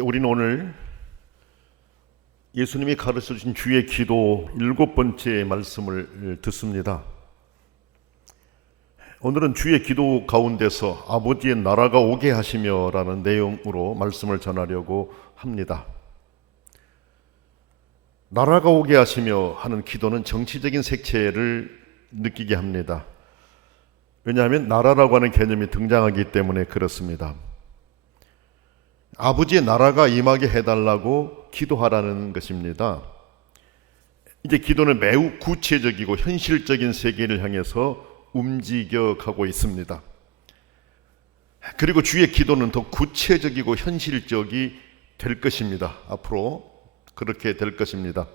우리는 오늘 예수님이 가르쳐 주신 주의 기도 7번째 말씀을 듣습니다. 오늘은 주의 기도 가운데서 아버지의 나라가 오게 하시며 라는 내용으로 말씀을 전하려고 합니다. 나라가 오게 하시며 하는 기도는 정치적인 색채를 느끼게 합니다. 왜냐하면 나라라고 하는 개념이 등장하기 때문에 그렇습니다. 아버지의 나라가 임하게 해달라고 기도하라는 것입니다. 이제 기도는 매우 구체적이고 현실적인 세계를 향해서 움직여가고 있습니다. 그리고 주의 기도는 더 구체적이고 현실적이 될 것입니다. 앞으로 그렇게 될 것입니다.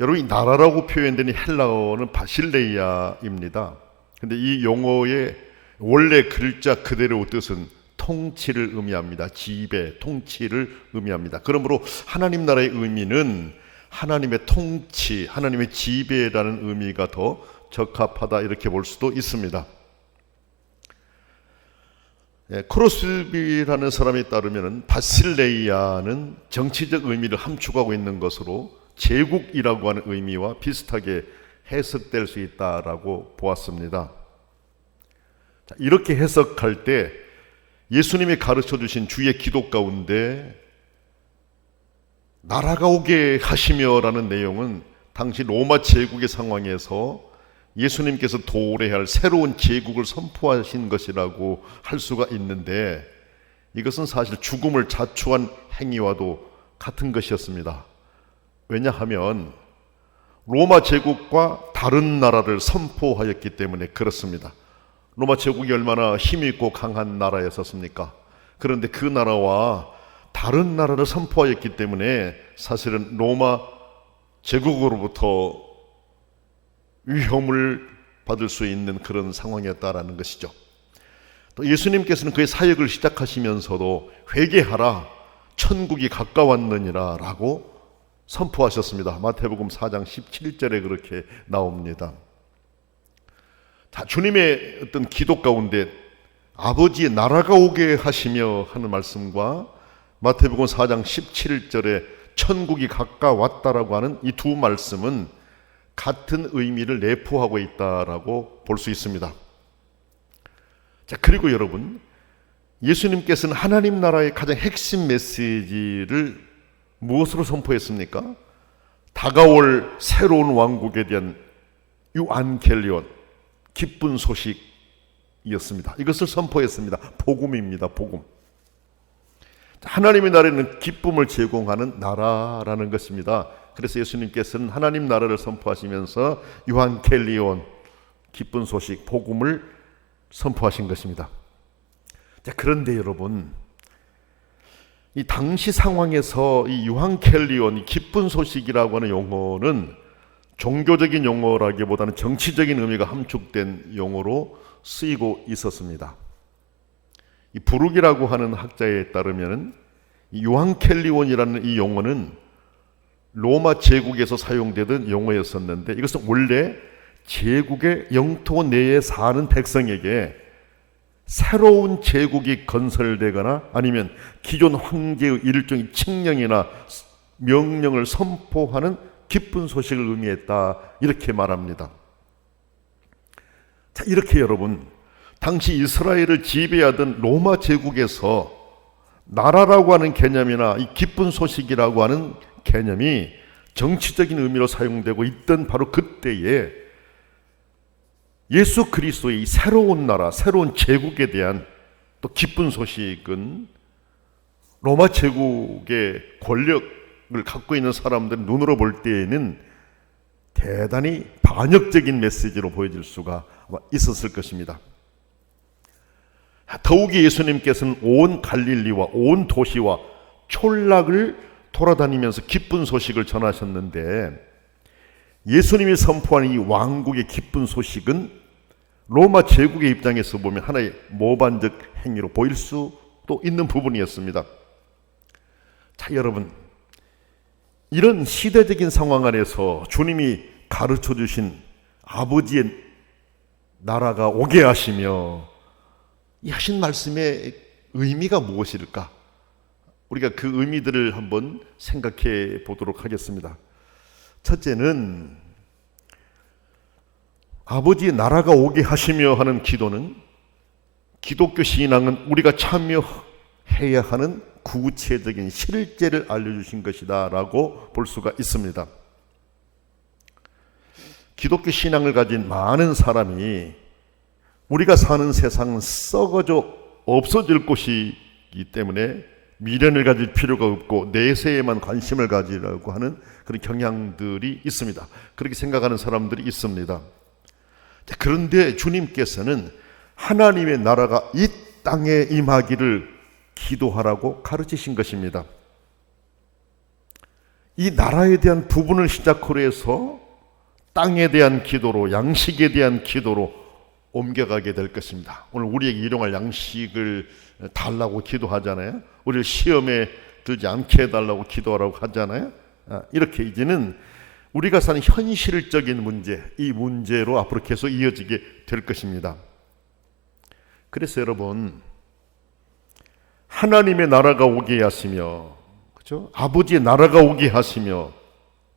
여러분, 이 나라라고 표현되는 헬라어는 바실레이아입니다. 근데 이 용어의 원래 글자 그대로 뜻은 통치를 의미합니다. 지배, 통치를 의미합니다. 그러므로 하나님 나라의 의미는 하나님의 통치, 하나님의 지배라는 의미가 더 적합하다 이렇게 볼 수도 있습니다. 크로스비라는 사람에 따르면 바실레이아는 정치적 의미를 함축하고 있는 것으로 제국이라고 하는 의미와 비슷하게 해석될 수 있다라고 보았습니다. 이렇게 해석할 때 예수님이 가르쳐 주신 주의 기도 가운데 나라가 오게 하시며 라는 내용은 당시 로마 제국의 상황에서 예수님께서 도래할 새로운 제국을 선포하신 것이라고 할 수가 있는데, 이것은 사실 죽음을 자초한 행위와도 같은 것이었습니다. 왜냐하면 로마 제국과 다른 나라를 선포하였기 때문에 그렇습니다. 로마 제국이 얼마나 힘있고 강한 나라였었습니까? 그런데 그 나라와 다른 나라를 선포하였기 때문에 사실은 로마 제국으로부터 위험을 받을 수 있는 그런 상황이었다라는 것이죠. 또 예수님께서는 그의 사역을 시작하시면서도 회개하라, 천국이 가까웠느니라 라고 선포하셨습니다. 마태복음 4장 17절에 그렇게 나옵니다. 주님의 어떤 기도 가운데 아버지의 나라가 오게 하시며 하는 말씀과 마태복음 4장 17절에 천국이 가까웠다라고 하는 이 두 말씀은 같은 의미를 내포하고 있다라고 볼 수 있습니다. 그리고 여러분, 예수님께서는 하나님 나라의 가장 핵심 메시지를 무엇으로 선포했습니까? 다가올 새로운 왕국에 대한 유안겔리온, 기쁜 소식이었습니다. 이것을 선포했습니다. 복음입니다. 복음. 하나님의 나라는 기쁨을 제공하는 나라라는 것입니다. 그래서 예수님께서는 하나님 나라를 선포하시면서 유안겔리온, 기쁜 소식, 복음을 선포하신 것입니다. 그런데 여러분, 이 당시 상황에서 이 유안겔리온, 이 기쁜 소식이라고 하는 용어는 종교적인 용어라기보다는 정치적인 의미가 함축된 용어로 쓰이고 있었습니다. 이 부룩이라고 하는 학자에 따르면 이 유안겔리온이라는 이 용어는 로마 제국에서 사용되던 용어였었는데, 이것은 원래 제국의 영토 내에 사는 백성에게 새로운 제국이 건설되거나 아니면 기존 황제의 일종의 칙령이나 명령을 선포하는 기쁜 소식을 의미했다, 이렇게 말합니다. 이렇게 여러분, 당시 이스라엘을 지배하던 로마 제국에서 나라라고 하는 개념이나 이 기쁜 소식이라고 하는 개념이 정치적인 의미로 사용되고 있던 바로 그때에 예수 그리스도의 이 새로운 나라, 새로운 제국에 대한 또 기쁜 소식은 로마 제국의 권력을 갖고 있는 사람들의 눈으로 볼 때에는 대단히 반역적인 메시지로 보여질 수가 있었을 것입니다. 더욱이 예수님께서는 온 갈릴리와 온 도시와 촌락을 돌아다니면서 기쁜 소식을 전하셨는데, 예수님이 선포하는 이 왕국의 기쁜 소식은 로마 제국의 입장에서 보면 하나의 모반적 행위로 보일 수도 있는 부분이었습니다. 여러분, 이런 시대적인 상황 안에서 주님이 가르쳐 주신 아버지의 나라가 오게 하시며 이 하신 말씀의 의미가 무엇일까? 우리가 그 의미들을 한번 생각해 보도록 하겠습니다. 첫째는 아버지의 나라가 오게 하시며 하는 기도는 기독교 신앙은 우리가 참여해야 하는 구체적인 실제를 알려주신 것이다 라고 볼 수가 있습니다. 기독교 신앙을 가진 많은 사람이 우리가 사는 세상은 썩어져 없어질 곳이기 때문에 미련을 가질 필요가 없고 내세에만 관심을 가지려고 하는 그런 경향들이 있습니다. 그렇게 생각하는 사람들이 있습니다. 그런데 주님께서는 하나님의 나라가 이 땅에 임하기를 기도하라고 가르치신 것입니다. 이 나라에 대한 부분을 시작으로 해서 땅에 대한 기도로, 양식에 대한 기도로 옮겨가게 될 것입니다. 오늘 우리에게 일용할 양식을 달라고 기도하잖아요. 우리를 시험에 들지 않게 해달라고 기도하라고 하잖아요. 이렇게 이제는 우리가 사는 현실적인 문제, 이 문제로 앞으로 계속 이어지게 될 것입니다. 그래서 여러분, 하나님의 나라가 오게 하시며, 그렇죠? 아버지의 나라가 오게 하시며,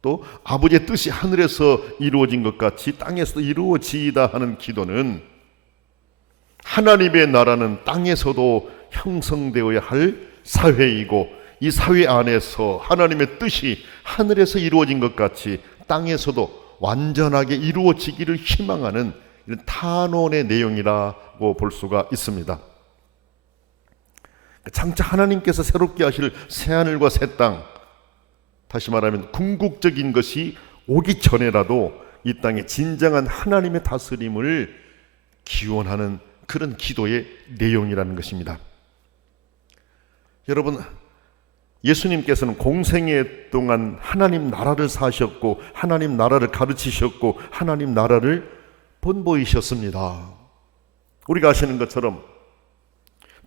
또 아버지의 뜻이 하늘에서 이루어진 것 같이 땅에서도 이루어지이다 하는 기도는 하나님의 나라는 땅에서도 형성되어야 할 사회이고, 이 사회 안에서 하나님의 뜻이 하늘에서 이루어진 것 같이 땅에서도 완전하게 이루어지기를 희망하는 이런 탄원의 내용이라고 볼 수가 있습니다. 장차 하나님께서 새롭게 하실 새하늘과 새 땅, 다시 말하면 궁극적인 것이 오기 전에라도 이 땅에 진정한 하나님의 다스림을 기원하는 그런 기도의 내용이라는 것입니다. 여러분, 예수님께서는 공생애 동안 하나님 나라를 사셨고 하나님 나라를 가르치셨고 하나님 나라를 본보이셨습니다. 우리가 아시는 것처럼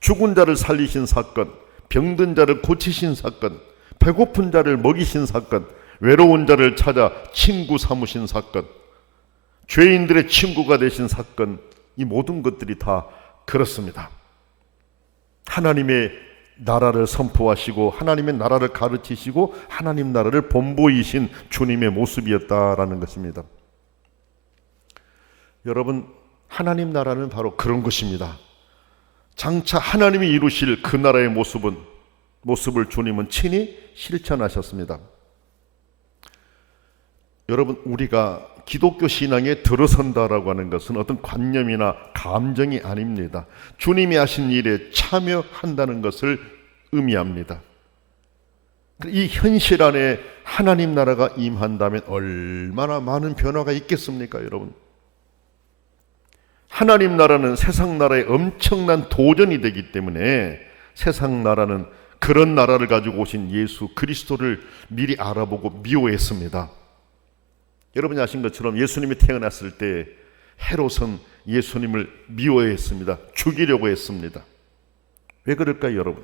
죽은 자를 살리신 사건, 병든 자를 고치신 사건, 배고픈 자를 먹이신 사건, 외로운 자를 찾아 친구 삼으신 사건, 죄인들의 친구가 되신 사건, 이 모든 것들이 다 그렇습니다. 하나님의 나라를 선포하시고 하나님의 나라를 가르치시고 하나님 나라를 본보이신 주님의 모습이었다라는 것입니다. 여러분, 하나님 나라는 바로 그런 것입니다. 장차 하나님이 이루실 그 나라의 모습을 주님은 친히 실천하셨습니다. 여러분, 우리가 기독교 신앙에 들어선다라고 하는 것은 어떤 관념이나 감정이 아닙니다. 주님이 하신 일에 참여한다는 것을 의미합니다. 이 현실 안에 하나님 나라가 임한다면 얼마나 많은 변화가 있겠습니까, 여러분? 하나님 나라는 세상 나라의 엄청난 도전이 되기 때문에 세상 나라는 그런 나라를 가지고 오신 예수 그리스도를 미리 알아보고 미워했습니다. 여러분이 아신 것처럼 예수님이 태어났을 때 헤롯은 예수님을 미워했습니다. 죽이려고 했습니다. 왜 그럴까요, 여러분?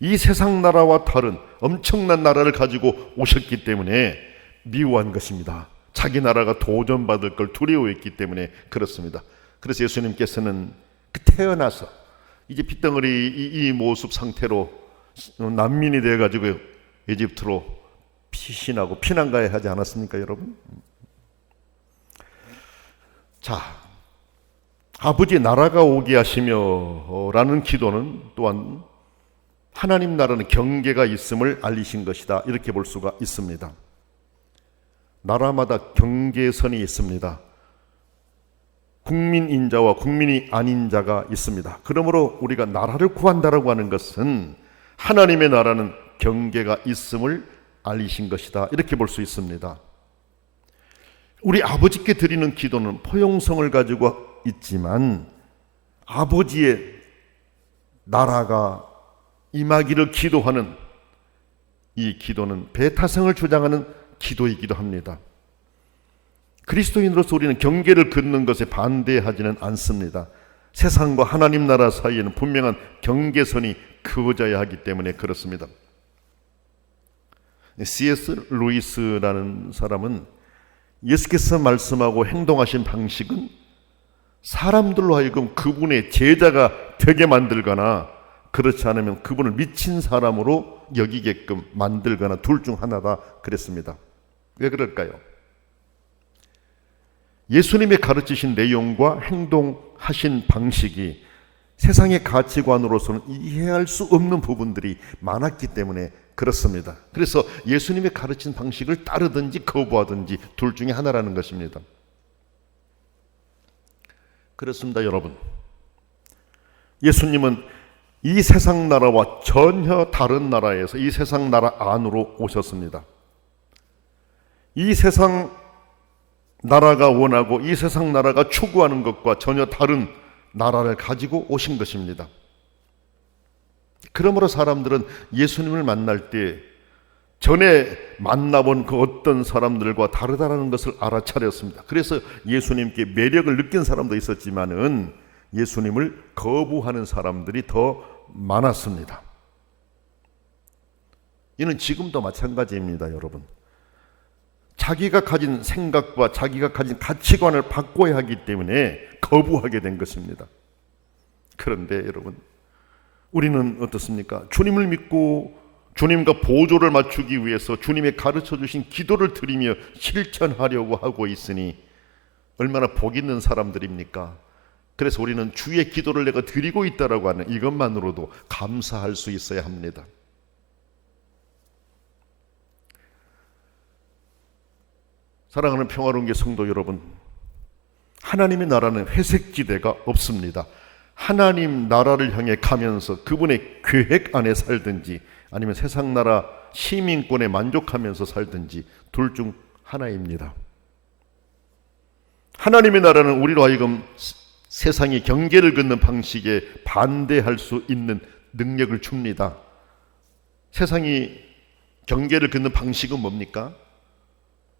이 세상 나라와 다른 엄청난 나라를 가지고 오셨기 때문에 미워한 것입니다. 자기 나라가 도전받을 걸 두려워했기 때문에 그렇습니다. 그래서 예수님께서는 태어나서 이제 핏덩어리 이 모습 상태로 난민이 되어가지고 이집트로 피신하고 피난 가야 하지 않았습니까, 여러분? 자, 아버지의 나라가 오게 하시며 라는 기도는 또한 하나님 나라는 경계가 있음을 알리신 것이다, 이렇게 볼 수가 있습니다. 나라마다 경계선이 있습니다. 국민인 자와 국민이 아닌 자가 있습니다. 그러므로 우리가 나라를 구한다라고 하는 것은 하나님의 나라는 경계가 있음을 알리신 것이다, 이렇게 볼 수 있습니다. 우리 아버지께 드리는 기도는 포용성을 가지고 있지만 아버지의 나라가 임하기를 기도하는 이 기도는 배타성을 주장하는 기도이기도 합니다. 그리스도인으로서 우리는 경계를 긋는 것에 반대하지는 않습니다. 세상과 하나님 나라 사이에는 분명한 경계선이 그어져야 하기 때문에 그렇습니다. C.S. 루이스라는 사람은 예수께서 말씀하고 행동하신 방식은 사람들로 하여금 그분의 제자가 되게 만들거나 그렇지 않으면 그분을 미친 사람으로 여기게끔 만들거나 둘 중 하나다 그랬습니다. 왜 그럴까요? 예수님의 가르치신 내용과 행동하신 방식이 세상의 가치관으로서는 이해할 수 없는 부분들이 많았기 때문에 그렇습니다. 그래서 예수님의 가르친 방식을 따르든지 거부하든지 둘 중에 하나라는 것입니다. 그렇습니다, 여러분. 예수님은 이 세상 나라와 전혀 다른 나라에서 이 세상 나라 안으로 오셨습니다. 이 세상 나라가 원하고 이 세상 나라가 추구하는 것과 전혀 다른 나라를 가지고 오신 것입니다. 그러므로 사람들은 예수님을 만날 때 전에 만나본 그 어떤 사람들과 다르다는 것을 알아차렸습니다. 그래서 예수님께 매력을 느낀 사람도 있었지만은 예수님을 거부하는 사람들이 더 많았습니다. 이는 지금도 마찬가지입니다, 여러분. 자기가 가진 생각과 자기가 가진 가치관을 바꿔야 하기 때문에 거부하게 된 것입니다. 그런데 여러분, 우리는 어떻습니까? 주님을 믿고 주님과 보조를 맞추기 위해서 주님의 가르쳐 주신 기도를 드리며 실천하려고 하고 있으니 얼마나 복 있는 사람들입니까? 그래서 우리는 주의 기도를 내가 드리고 있다라고 하는 이것만으로도 감사할 수 있어야 합니다. 사랑하는 평화로운 게 성도 여러분, 하나님의 나라는 회색지대가 없습니다. 하나님 나라를 향해 가면서 그분의 계획 안에 살든지 아니면 세상 나라 시민권에 만족하면서 살든지 둘 중 하나입니다. 하나님의 나라는 우리로 하여금 세상의 경계를 긋는 방식에 반대할 수 있는 능력을 줍니다. 세상이 경계를 긋는 방식은 뭡니까?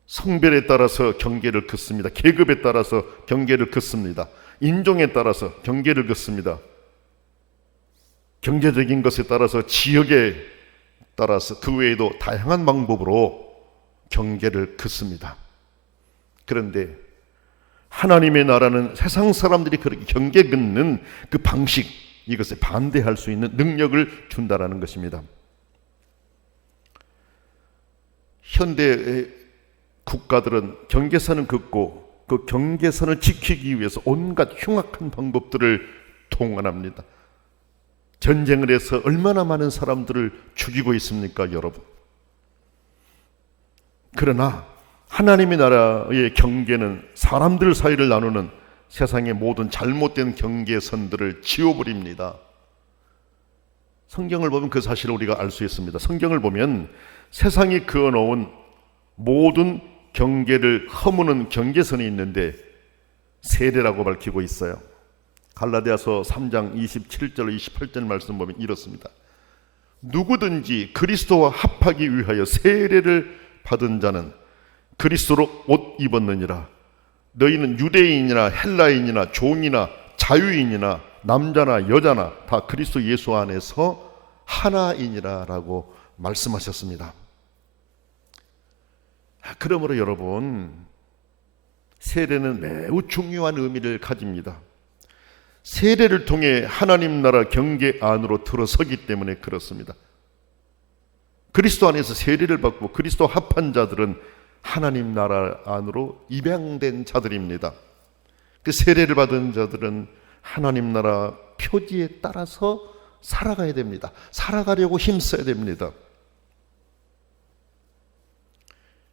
성별에 따라서 경계를 긋습니다. 계급에 따라서 경계를 긋습니다. 인종에 따라서 경계를 긋습니다. 경제적인 것에 따라서, 지역에 따라서, 그 외에도 다양한 방법으로 경계를 긋습니다. 그런데 하나님의 나라는 세상 사람들이 그렇게 경계 긋는 그 방식, 이것에 반대할 수 있는 능력을 준다라는 것입니다. 현대의 국가들은 경계선을 긋고 그 경계선을 지키기 위해서 온갖 흉악한 방법들을 동원합니다. 전쟁을 해서 얼마나 많은 사람들을 죽이고 있습니까, 여러분? 그러나 하나님의 나라의 경계는 사람들 사이를 나누는 세상의 모든 잘못된 경계선들을 지워버립니다. 성경을 보면 그 사실을 우리가 알 수 있습니다. 성경을 보면 세상이 그어놓은 모든 경계를 허무는 경계선이 있는데 세례라고 밝히고 있어요. 갈라디아서 3장 27절 28절 말씀 보면 이렇습니다. 누구든지 그리스도와 합하기 위하여 세례를 받은 자는 그리스도로 옷 입었느니라. 너희는 유대인이나 헬라인이나 종이나 자유인이나 남자나 여자나 다 그리스도 예수 안에서 하나이니라 라고 말씀하셨습니다. 그러므로 여러분, 세례는 매우 중요한 의미를 가집니다. 세례를 통해 하나님 나라 경계 안으로 들어서기 때문에 그렇습니다. 그리스도 안에서 세례를 받고 그리스도 합한 자들은 하나님 나라 안으로 입양된 자들입니다. 그 세례를 받은 자들은 하나님 나라 표지에 따라서 살아가야 됩니다. 살아가려고 힘써야 됩니다.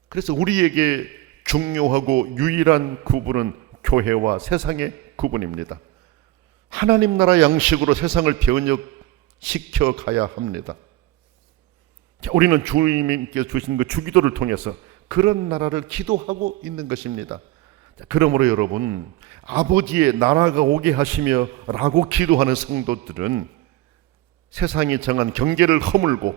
그래서 우리에게 중요하고 유일한 구분은 교회와 세상의 구분입니다. 하나님 나라 양식으로 세상을 변혁시켜 가야 합니다. 우리는 주님께 주신 그 주기도를 통해서 그런 나라를 기도하고 있는 것입니다. 그러므로 여러분, 아버지의 나라가 오게 하시며 라고 기도하는 성도들은 세상이 정한 경계를 허물고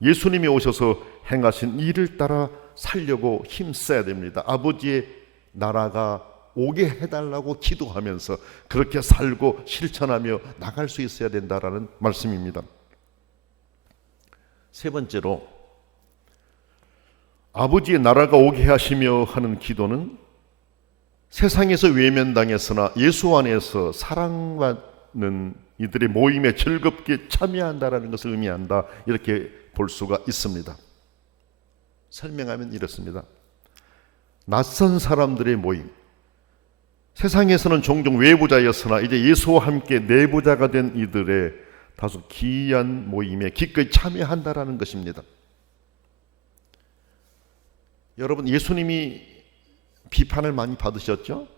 예수님이 오셔서 행하신 일을 따라 살려고 힘써야 됩니다. 아버지의 나라가 오게 해달라고 기도하면서 그렇게 살고 실천하며 나갈 수 있어야 된다라는 말씀입니다. 세 번째로, 아버지의 나라가 오게 하시며 하는 기도는 세상에서 외면당했으나 예수 안에서 사랑받는 이들의 모임에 즐겁게 참여한다라는 것을 의미한다, 이렇게 볼 수가 있습니다. 설명하면 이렇습니다. 낯선 사람들의 모임, 세상에서는 종종 외부자였으나 이제 예수와 함께 내부자가 된 이들의 다소 기이한 모임에 기꺼이 참여한다라는 것입니다. 여러분, 예수님이 비판을 많이 받으셨죠?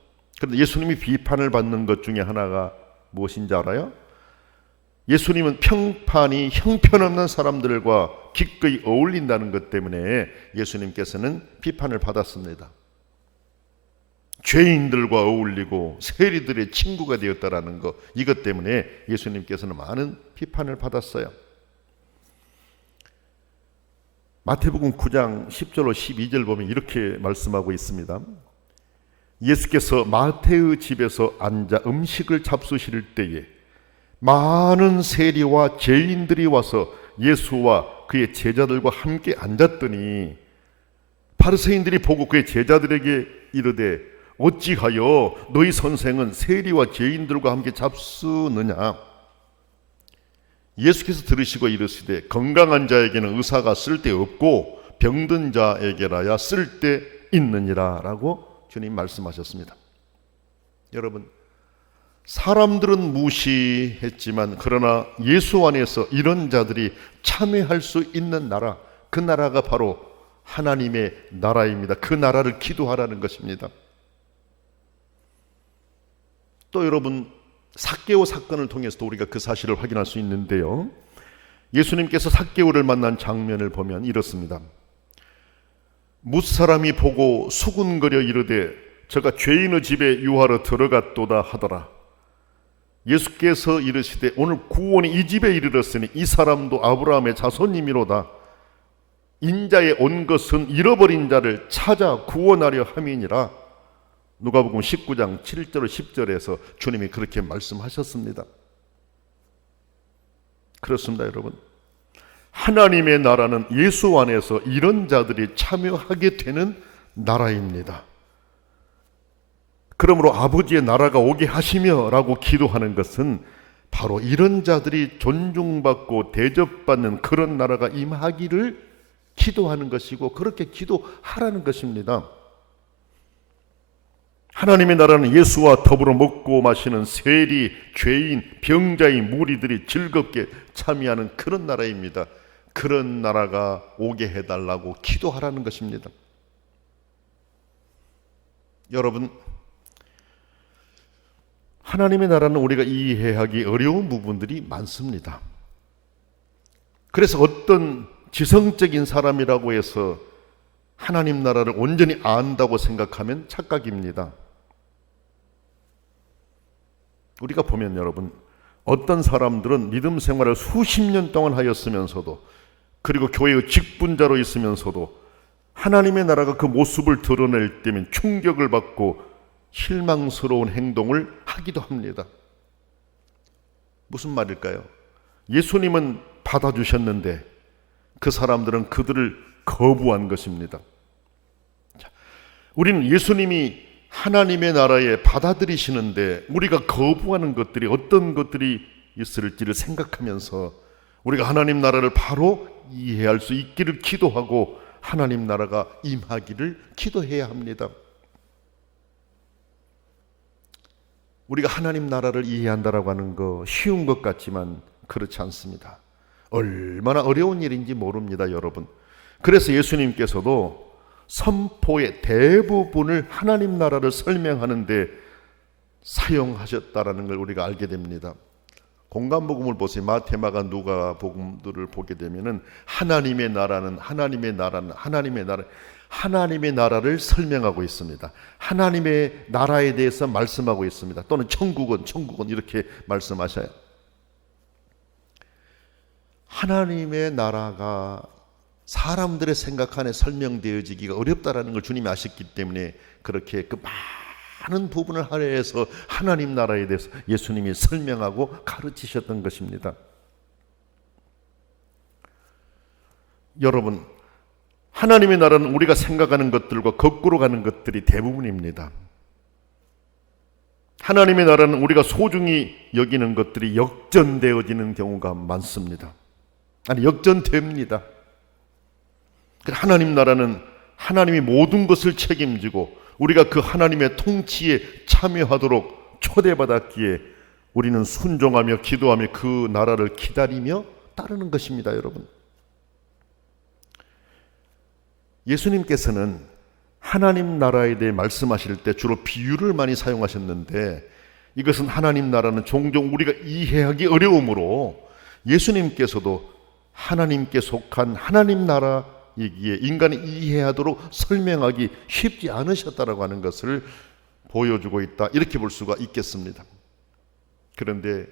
그런데 예수님이 비판을 받는 것 중에 하나가 무엇인지 알아요? 예수님은 평판이 형편없는 사람들과 기꺼이 어울린다는 것 때문에 예수님께서는 비판을 받았습니다. 죄인들과 어울리고 세리들의 친구가 되었다라는 것, 이것 때문에 예수님께서는 많은 비판을 받았어요. 마태복음 9장 10절로 12절 보면 이렇게 말씀하고 있습니다. 예수께서 마태의 집에서 앉아 음식을 잡수실 때에 많은 세리와 죄인들이 와서 예수와 그의 제자들과 함께 앉았더니 바리새인들이 보고 그의 제자들에게 이르되 어찌하여 너희 선생은 세리와 죄인들과 함께 잡수느냐? 예수께서 들으시고 이르시되 건강한 자에게는 의사가 쓸데없고 병든 자에게라야 쓸데있느니라 라고 주님 말씀하셨습니다. 여러분, 사람들은 무시했지만 그러나 예수 안에서 이런 자들이 참여할 수 있는 나라, 그 나라가 바로 하나님의 나라입니다. 그 나라를 기도하라는 것입니다. 또 여러분, 삭개오 사건을 통해서도 우리가 그 사실을 확인할 수 있는데요, 예수님께서 삭개오를 만난 장면을 보면 이렇습니다. 뭇사람이 보고 수군거려 이르되 저가 죄인의 집에 유하러 들어갔도다 하더라. 예수께서 이르시되 오늘 구원이 이 집에 이르렀으니 이 사람도 아브라함의 자손이미로다. 인자에 온 것은 잃어버린 자를 찾아 구원하려 함이니라. 누가복음 19장 7절 10절에서 주님이 그렇게 말씀하셨습니다. 그렇습니다, 여러분. 하나님의 나라는 예수 안에서 이런 자들이 참여하게 되는 나라입니다. 그러므로 아버지의 나라가 오게 하시며 라고 기도하는 것은 바로 이런 자들이 존중받고 대접받는 그런 나라가 임하기를 기도하는 것이고, 그렇게 기도하라는 것입니다. 하나님의 나라는 예수와 더불어 먹고 마시는 세리, 죄인, 병자인 무리들이 즐겁게 참여하는 그런 나라입니다. 그런 나라가 오게 해달라고 기도하라는 것입니다. 여러분, 하나님의 나라는 우리가 이해하기 어려운 부분들이 많습니다. 그래서 어떤 지성적인 사람이라고 해서 하나님 나라를 온전히 안다고 생각하면 착각입니다. 우리가 보면 여러분, 어떤 사람들은 믿음 생활을 수십 년 동안 하였으면서도, 그리고 교회의 직분자로 있으면서도 하나님의 나라가 그 모습을 드러낼 때면 충격을 받고 실망스러운 행동을 하기도 합니다. 무슨 말일까요? 예수님은 받아주셨는데 그 사람들은 그들을 거부한 것입니다. 우리는 예수님이 하나님의 나라에 받아들이시는데 우리가 거부하는 것들이 어떤 것들이 있을지를 생각하면서 우리가 하나님 나라를 바로 이해할 수 있기를 기도하고 하나님 나라가 임하기를 기도해야 합니다. 우리가 하나님 나라를 이해한다라고 하는 거 쉬운 것 같지만 그렇지 않습니다. 얼마나 어려운 일인지 모릅니다, 여러분. 그래서 예수님께서도 선포의 대부분을 하나님 나라를 설명하는데 사용하셨다라는 걸 우리가 알게 됩니다. 공간복음을 보세요. 마태, 마가, 누가 복음들을 보게 되면은 하나님의 나라는 하나님의 나라를 설명하고 있습니다. 하나님의 나라에 대해서 말씀하고 있습니다. 또는 천국은 이렇게 말씀하셔요. 하나님의 나라가 사람들의 생각 안에 설명되어지기가 어렵다라는 걸 주님이 아셨기 때문에 그렇게 그 많은 부분을 할애해서 하나님 나라에 대해서 예수님이 설명하고 가르치셨던 것입니다. 여러분, 하나님의 나라는 우리가 생각하는 것들과 거꾸로 가는 것들이 대부분입니다. 하나님의 나라는 우리가 소중히 여기는 것들이 역전되어지는 경우가 많습니다. 아니, 역전됩니다. 하나님 나라는 하나님이 모든 것을 책임지고 우리가 그 하나님의 통치에 참여하도록 초대받았기에 우리는 순종하며 기도하며 그 나라를 기다리며 따르는 것입니다. 여러분, 예수님께서는 하나님 나라에 대해 말씀하실 때 주로 비유를 많이 사용하셨는데, 이것은 하나님 나라는 종종 우리가 이해하기 어려우므로 예수님께서도 하나님께 속한 하나님 나라이기에 인간이 이해하도록 설명하기 쉽지 않으셨다라고 하는 것을 보여주고 있다, 이렇게 볼 수가 있겠습니다. 그런데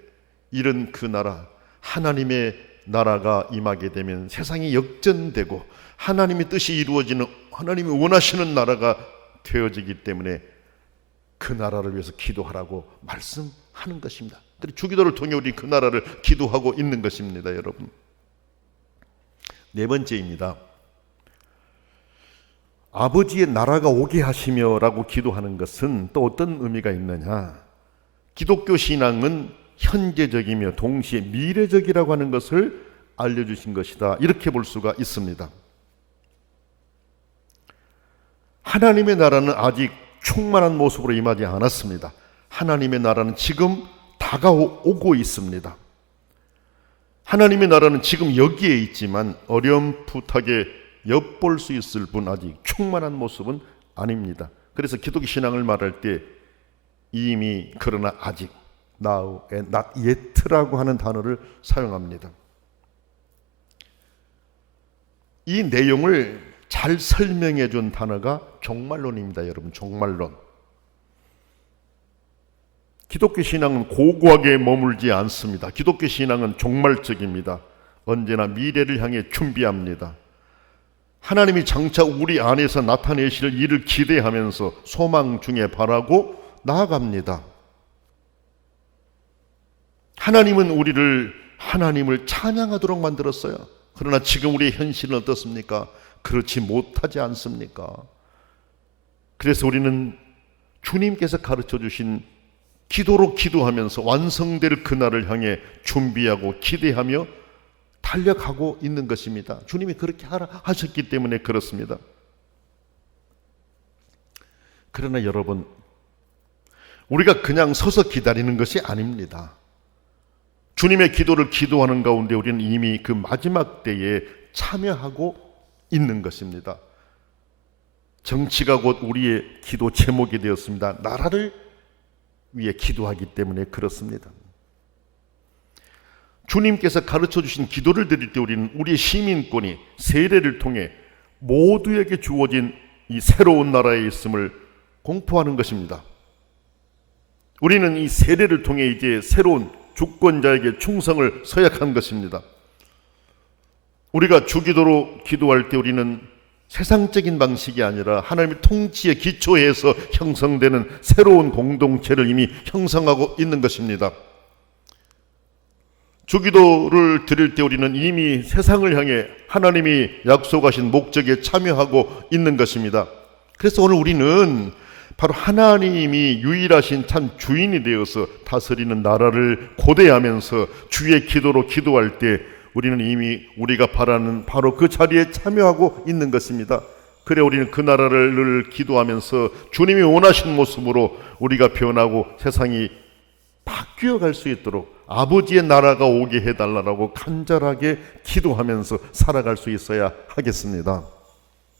이런 그 나라, 하나님의 나라가 임하게 되면 세상이 역전되고 하나님의 뜻이 이루어지는, 하나님이 원하시는 나라가 되어지기 때문에 그 나라를 위해서 기도하라고 말씀하는 것입니다. 주기도를 통해 우리 그 나라를 기도하고 있는 것입니다. 여러분, 네 번째입니다. 아버지의 나라가 오게 하시며 라고 기도하는 것은 또 어떤 의미가 있느냐, 기독교 신앙은 현재적이며 동시에 미래적이라고 하는 것을 알려주신 것이다, 이렇게 볼 수가 있습니다. 하나님의 나라는 아직 충만한 모습으로 임하지 않았습니다. 하나님의 나라는 지금 다가오고 있습니다. 하나님의 나라는 지금 여기에 있지만 어렴풋하게 엿볼 수 있을 뿐 아직 충만한 모습은 아닙니다. 그래서 기독교 신앙을 말할 때 이미, 그러나 아직, now and not yet라고 하는 단어를 사용합니다. 이 내용을 잘 설명해 준 단어가 종말론입니다. 여러분, 종말론. 기독교 신앙은 고고하게 머물지 않습니다. 기독교 신앙은 종말적입니다. 언제나 미래를 향해 준비합니다. 하나님이 장차 우리 안에서 나타내실 일을 기대하면서 소망 중에 바라고 나아갑니다. 하나님은 우리를 하나님을 찬양하도록 만들었어요. 그러나 지금 우리의 현실은 어떻습니까? 그렇지 못하지 않습니까? 그래서 우리는 주님께서 가르쳐 주신 기도로 기도하면서 완성될 그날을 향해 준비하고 기대하며 달려가고 있는 것입니다. 주님이 그렇게 하셨기 때문에 그렇습니다. 그러나 여러분, 우리가 그냥 서서 기다리는 것이 아닙니다. 주님의 기도를 기도하는 가운데 우리는 이미 그 마지막 때에 참여하고 있는 것입니다. 정치가 곧 우리의 기도 제목이 되었습니다. 나라를 위해 기도하기 때문에 그렇습니다. 주님께서 가르쳐 주신 기도를 드릴 때 우리는 우리의 시민권이 세례를 통해 모두에게 주어진 이 새로운 나라에 있음을 공포하는 것입니다. 우리는 이 세례를 통해 이제 새로운 주권자에게 충성을 서약한 것입니다. 우리가 주기도로 기도할 때 우리는 세상적인 방식이 아니라 하나님의 통치에 기초해서 형성되는 새로운 공동체를 이미 형성하고 있는 것입니다. 주기도를 드릴 때 우리는 이미 세상을 향해 하나님이 약속하신 목적에 참여하고 있는 것입니다. 그래서 오늘 우리는 바로 하나님이 유일하신 참 주인이 되어서 다스리는 나라를 고대하면서 주의 기도로 기도할 때 우리는 이미 우리가 바라는 바로 그 자리에 참여하고 있는 것입니다. 그래 우리는 그 나라를 기도하면서 주님이 원하신 모습으로 우리가 변하고 세상이 바뀌어 갈 수 있도록 아버지의 나라가 오게 해달라고 간절하게 기도하면서 살아갈 수 있어야 하겠습니다.